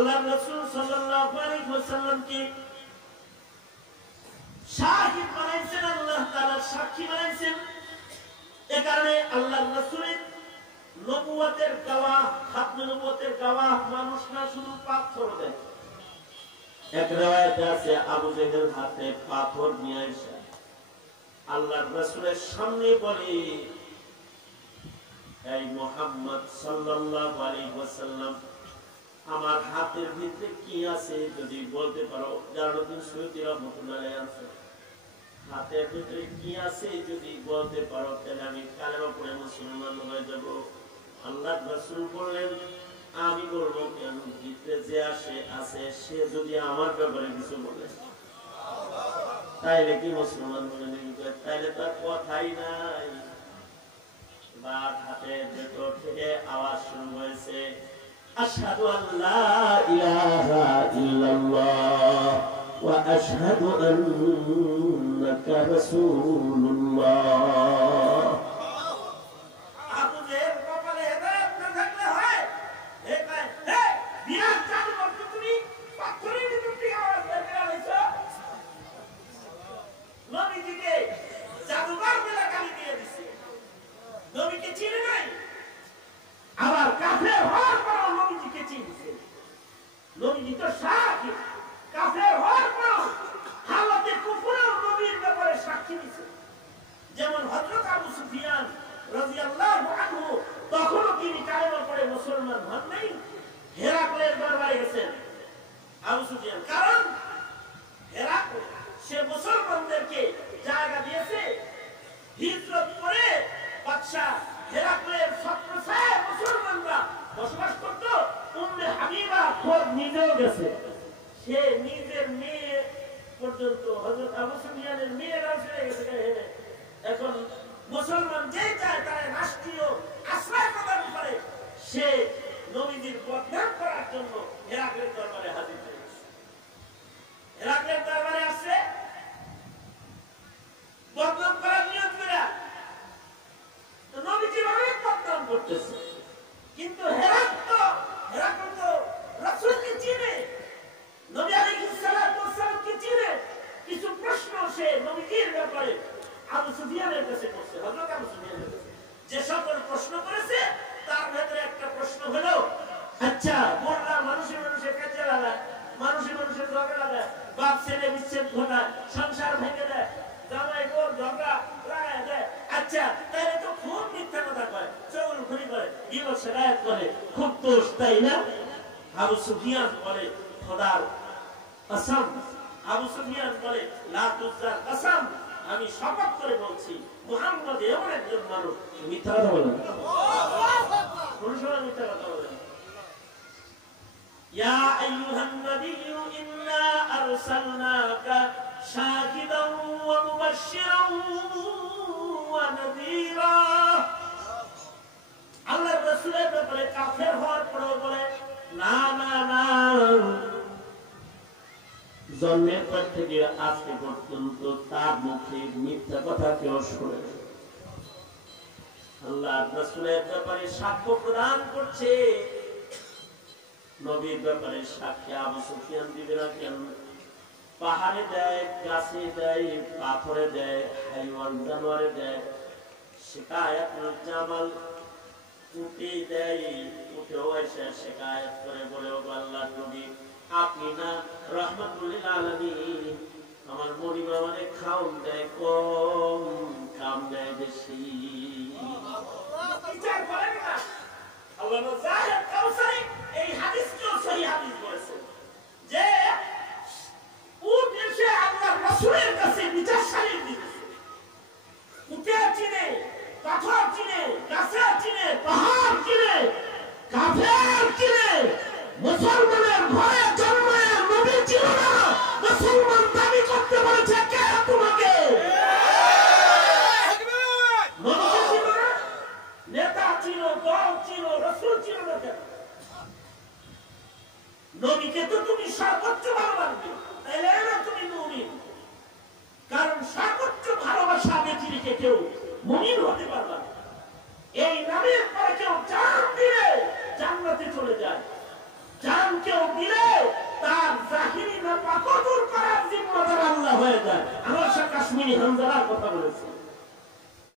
আল্লাহর রাসূল সাল্লাল্লাহু আলাইহি ওয়াসাল্লামকে শাহিদ বানাইছেন, আল্লাহ তাআলা সাক্ষী বানাইছেন। এ কারণে আল্লাহর রাসূলের নবুয়তের গাওয়াহ, খাতমে নবুয়তের গাওয়াহ মানুষ না, শুধু পাথর দেয়। এক riwayate আছে আবু জাহেলের হাতে পাথর নিয়ে এসে আল্লাহর রাসূলের সামনে বলে, এই মুহাম্মদ সাল্লাল্লাহু আলাইহি ওয়াসাল্লাম, আমার হাতের ভিতরে কি আছে যদি বলতে পারো। জালালউদ্দিন সুয়ুতী রাহমাতুল্লাহ আলাইহি আছে, হাতের ভিতরে কি আছে যদি বলতে পারো তাহলে আমি কালেমা পড়ে মুসলমান হয়ে যাব। আল্লাহর রাসূল বললেন, আমি বলবো কেন, ভিতরে যে আছে সে যদি আমার ব্যাপারে কিছু বলে তাইলে কি মুসলমান হয়ে নেবে? তাইলে তার কথাই নাই। বাদ হাতের ভেতর থেকে আওয়াজ শুরু হয়েছে, আশহাদু আল্লা ইলাহা ইল্লাল্লাহ ওয়া আশহাদু আন্নাকা রাসূলুল্লাহ। আবু জেহেল কপালে হেদায়েত না থাকলে হয় বিরাট জাদু করতে তুমি পাথরের ভিতর থেকে আওয়াজ বের করে আইছো। নবীজিকে জাদুকর বলে গালি দিয়ে দিছে, নবীকে চিনে নাই। আবার কাফের হওয়ার পর নবীজিকে চিনছে। নবীজি তো সাক্ষী, কাফের হওয়ার পর হালতে কুফরের নবীর ব্যাপারে সাক্ষী দিছে। যেমন হযরত আবু সুফিয়ান রাদিয়াল্লাহু আনহু, তখনও তিনি কালেমা পড়ে মুসলমান হন নাই। হেরাক্লের দরবারে গেছেন আবু সুফিয়ান, কারণ হেরাক্ল সে মুসলমানদেরকে জায়গা দিয়েছে। হিজরত করে বাদশা হেরাক্লের ছত্রছায়ায় মুসলমানরা বসবাস করত। উম্মে হাবিবা খোদ নিজেও গেছে, সে নিজের মেয়ে পর্যন্ত হযরত আবু সুফিয়ানের মেয়েরাও চলে গেছে। এখন মুসলমান যে চায় তারা রাষ্ট্রীয় আশ্রয় প্রদান করে, সে নবীজির বদনাম করার জন্য হেরাক্লের দরবারে হাজির হয়েছে। হেরাক্লের দরবারে আসছে বদনাম করার নিয়ত করে, নবীজির অনেক বদনাম করতেছে। কিন্তু হেরাক্ল তো রাসূলকে চিনে, নবী আলাইহিস সালাতু ওয়াস সালামকে চিনে। কিছু প্রশ্ন সে নবীজির ব্যাপারে আবু সুফিয়ানের কাছে করছে, হযরত আবু সুফিয়ানের কাছে যে সকল প্রশ্ন করেছে তার ভেতরে একটা প্রশ্ন হলো, আচ্ছা বললা মানুষের কাজে লাগায়, মানুষের ঝগড়া লাগায়, বাপ ছেলে বিচ্ছেদ ঘটায়, সংসার ভেঙে দেয়, জামাই বউ ঝগড়া লাগায় দেয়। আচ্ছা তাহলে তো খুব মিথ্যা কথা কয়, চগলখড়ি করে, গীবত শিকায়াত করে, খুব দোষ, তাই না? আবু সুফিয়ান বলে, খোদার কসম, আবু সুফিয়ান বলে, লাত উজ্জার কসম, আমি শপথ করে বলছি মুহাম্মদ এমন একজন মানুষ মিথ্যা কথা বলে না, কোন সময় মিথ্যা কথা বলে না। ইয়া আইয়ুহান নাবিয়্যু ইন্না আরসালনাকা শাহিদান ওয়া মুবাশশিরান ওয়া নাযীরা। আল্লাহর রাসূলের ব্যাপারে কাফের হওয়ার পরেও বলে, না না না, জন্মের পর থেকে আজকে পর্যন্ত তার মুখে মিথ্যা কথা কেউ শোনে। আল্লাহর রাসূলের ব্যাপারে সাক্ষ্য প্রদান করছে, নবীর ব্যাপারে সাক্ষ্য আবু সুফিয়ান দিবে না কেন? পাহাড়ে দেয়, গাছে দেয়, পাথরে দেয়, হাইওয়ান জানোয়ারে দেয়, শিকায়াতুল জামাল উঠে দেয়, উঠেও এসে শিকায়াত করে বলে, ও আল্লাহর নবী, আপনি না রাহমাতুল লিল আলামিন, আমার মরিমা মানে খাওন দেয় কম, কাম দেয় বেশি। বিচার করেন না আল্লাহ জাহের কাউসারি এই হাদিসকেও সহিহ হাদিস বলেছে যে উট এসে আল্লাহর রাসূলের কাছে বিচার সালিশ দিতেছে। উটে চিনে, পাথর চিনে, গাছে চিনে, পাহাড় চিনে, কাফের চিনে, মুসলমানের ঘরে জন্মায় নবী ছিল না, মুসলমান দাবি করতে বলেছে কে তোমাকে? নবী ছিল না, নেতা ছিল, দল ছিল, রাসূল ছিল না কেন? নবীকে তো তুমি সর্বোচ্চ ভালোবাসবে, তাইলে না তুমি মুমিন। কারণ সর্বোচ্চ ভালোবাসা ব্যক্তি রেখে কেউ মুমিন হতে পারবে না। এই নামের পরে কেউ জান দিলে জান্নাতে চলে যায়। জান কেউ দিলে তার জাহিরি নাপাক দূর করার জিম্মাদার আল্লাহ হয়ে যায়। আমার শাহ কাশ্মীরি হামজালার কথা বলেছে।